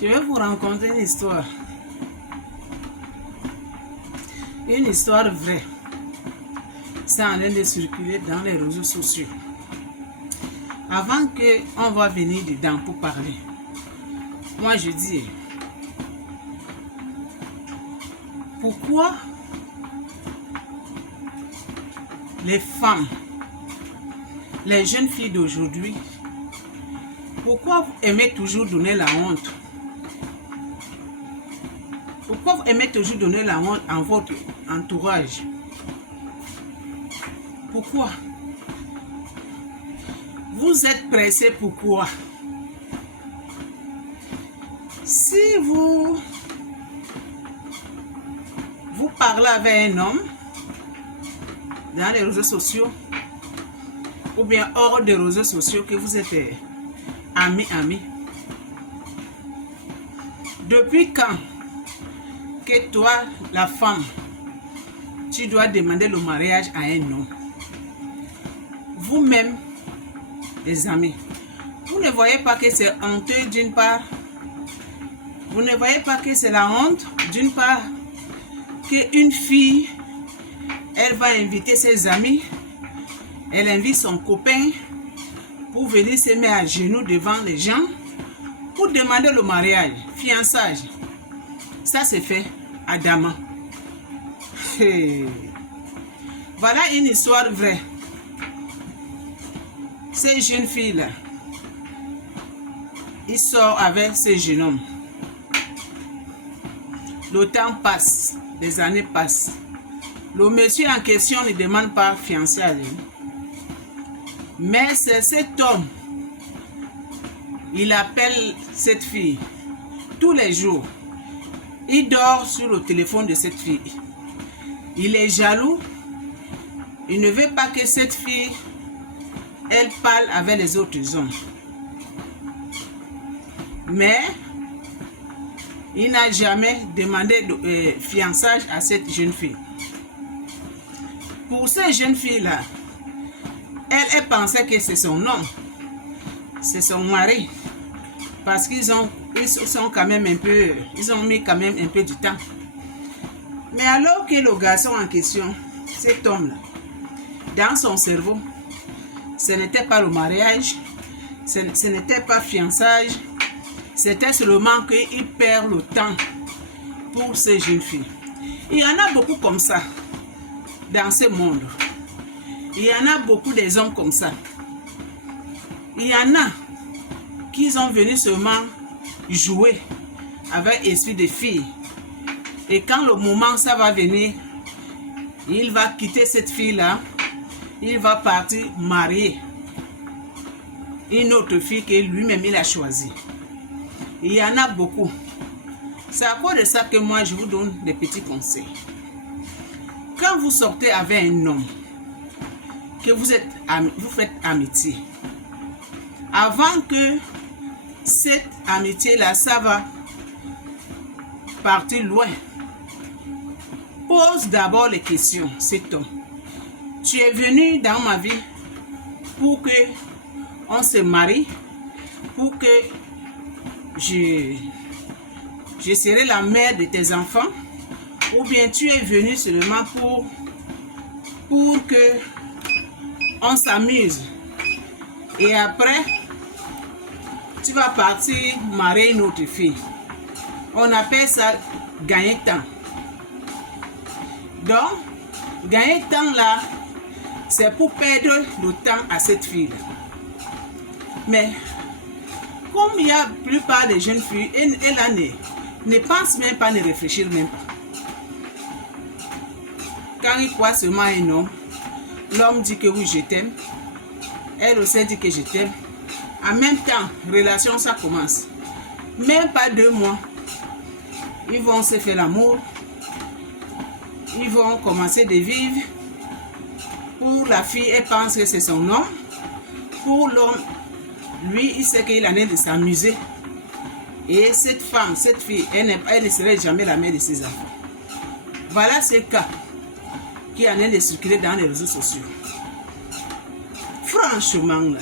Je vais vous raconter une histoire. Une histoire vraie. C'est en train de circuler dans les réseaux sociaux. Avant qu'on va venir dedans pour parler, moi je dis, pourquoi les femmes, les jeunes filles d'aujourd'hui, pourquoi vous aimez toujours donner la honte? Pourquoi vous aimez toujours donner la honte en votre entourage? Pourquoi? Vous êtes pressé, pourquoi? Si vous parlez avec un homme dans les réseaux sociaux ou bien hors des réseaux sociaux, que vous êtes amis, depuis quand que toi, la femme, tu dois demander le mariage à un homme? Vous-même, les amis, vous ne voyez pas que c'est honteux d'une part? Vous ne voyez pas que c'est la honte d'une part qu'une fille, elle va inviter ses amis, elle invite son copain pour venir se mettre à genoux devant les gens pour demander le mariage, fiançage. Ça c'est fait à Dama. Voilà une histoire vraie. Ces jeunes filles-là, ils sortent avec ces jeunes hommes. Le temps passe, les années passent. Le monsieur en question ne demande pas fiançailles. Mais c'est cet homme, il appelle cette fille tous les jours. Il dort sur le téléphone de cette fille. Il est jaloux. Il ne veut pas que cette fille, elle parle avec les autres hommes. Mais il n'a jamais demandé de fiançage à cette jeune fille. Pour cette jeune fille-là, elle pensait que c'est son homme, c'est son mari, parce qu'ils sont quand même un peu, ils ont mis quand même un peu du temps. Mais alors que le garçon en question, cet homme-là, dans son cerveau, ce n'était pas le mariage, ce n'était pas fiançage, c'était seulement qu'il perd le temps pour ces jeunes filles. Il y en a beaucoup comme ça dans ce monde. Il y en a beaucoup des hommes comme ça. Il y en a qui sont venus seulement jouer avec l'esprit des filles. Et quand le moment ça va venir, il va quitter cette fille-là, il va partir marier une autre fille que lui-même il a choisie. Il y en a beaucoup. C'est à cause de ça que moi je vous donne des petits conseils. Quand vous sortez avec un homme, que vous faites amitié, avant que cette amitié-là, ça va partir loin, pose d'abord les questions. Cet homme, tu es venu dans ma vie pour que on se marie, pour que je serai la mère de tes enfants, ou bien tu es venu seulement pour que on s'amuse et après tu vas partir marier une autre fille. On appelle ça gagner temps. Donc gagner temps là, c'est pour perdre le temps à cette fille. Mais comme il y a la plupart des jeunes filles, elle ne pense même pas, ne réfléchir même pas. Quand il croit seulement un homme, l'homme dit que oui, je t'aime. Elle aussi dit que je t'aime. En même temps, relation, ça commence. Même pas 2 mois. Ils vont se faire l'amour. Ils vont commencer de vivre. Pour la fille, elle pense que c'est son homme. Pour l'homme, lui, il sait qu'il en est de s'amuser. Et cette femme, cette fille, elle ne serait jamais la mère de ses enfants. Voilà ce cas qui en est de circuler dans les réseaux sociaux. Franchement, là,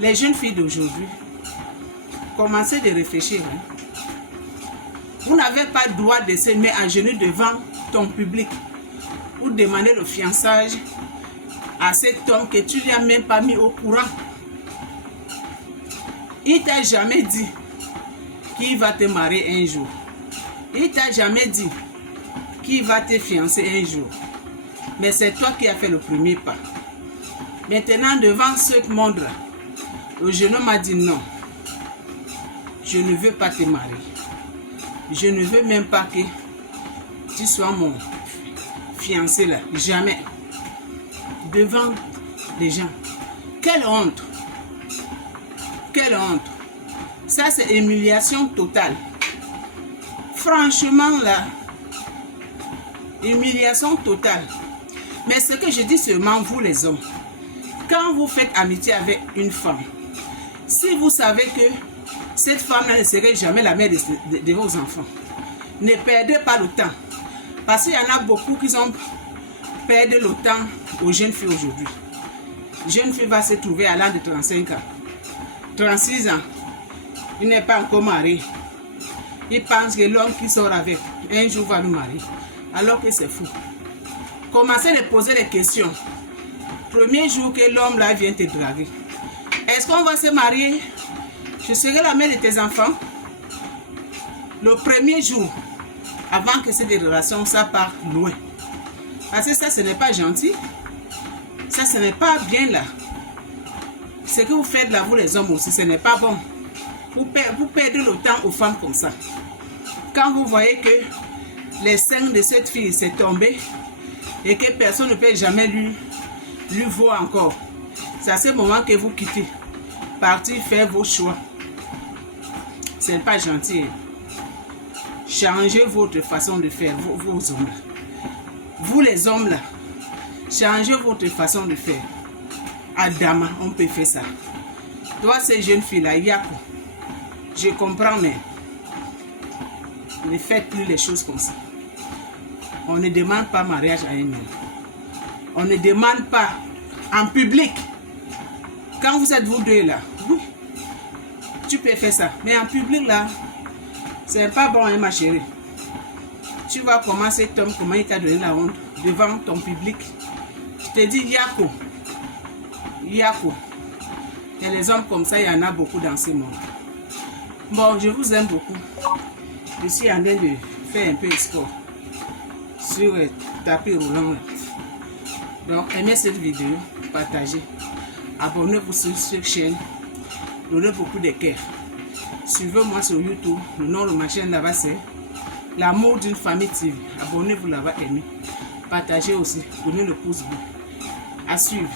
les jeunes filles d'aujourd'hui, commencez de réfléchir. Hein. Vous n'avez pas le droit de se mettre à genoux devant ton public pour demander le fiançage à cet homme que tu lui as même pas mis au courant. Il t'a jamais dit qu'il va te marier un jour. Il t'a jamais dit qu'il va te fiancer un jour. Mais c'est toi qui as fait le premier pas. Maintenant, devant ce monde-là, le jeune homme m'a dit non. Je ne veux pas te marier. Je ne veux même pas que tu sois mon fiancé là. Jamais. Devant les gens. Quelle honte. Quelle honte. Ça, c'est humiliation totale. Franchement, là, humiliation totale. Mais ce que je dis seulement, vous les hommes, quand vous faites amitié avec une femme, si vous savez que cette femme-là ne serait jamais la mère de vos enfants, ne perdez pas le temps. Parce qu'il y en a beaucoup qui ont perdu le temps aux jeunes filles aujourd'hui. Jeune fille va se trouver à l'âge de 35 ans, 36 ans. Il n'est pas encore marié. Il pense que l'homme qui sort avec, un jour va nous marier. Alors que c'est fou. Commencez à poser les questions. Premier jour que l'homme là vient te draguer. Est-ce qu'on va se marier? Je serai la mère de tes enfants. Le premier jour, avant que cette relation ça parte loin. Parce que ça, ce n'est pas gentil. Ça, ce n'est pas bien là. Ce que vous faites là, vous les hommes aussi, ce n'est pas bon. Vous perdez le temps aux femmes comme ça. Quand vous voyez que les seins de cette fille s'est tombé et que personne ne peut jamais lui voir encore, c'est à ce moment que vous quittez. Partir faire vos choix. Ce n'est pas gentil. Changez votre façon de faire, vos hommes là. Vous les hommes là, changez votre façon de faire. Adama, on peut faire ça. Toi, ces jeunes filles là, Yako, je comprends, mais ne faites plus les choses comme ça. On ne demande pas mariage à un homme. On ne demande pas en public. Quand vous êtes vous deux là, oui, tu peux faire ça. Mais en public là, c'est pas bon, hein, ma chérie. Tu vas commencer, Tom, comment il t'a donné la honte devant ton public. Je te dis, Yako. Yako. Et les hommes comme ça, il y en a beaucoup dans ce monde. Bon, je vous aime beaucoup. Je suis en train de faire un peu de sport sur le tapis roulant. Donc, aimez cette vidéo, partagez. Abonnez-vous sur cette chaîne. Donnez beaucoup de cœur. Suivez-moi sur YouTube. Le nom de ma chaîne là-bas, c'est L'amour d'une famille TV. Abonnez-vous là-bas, aimez. Partagez aussi. Donnez le pouce bleu. À suivre.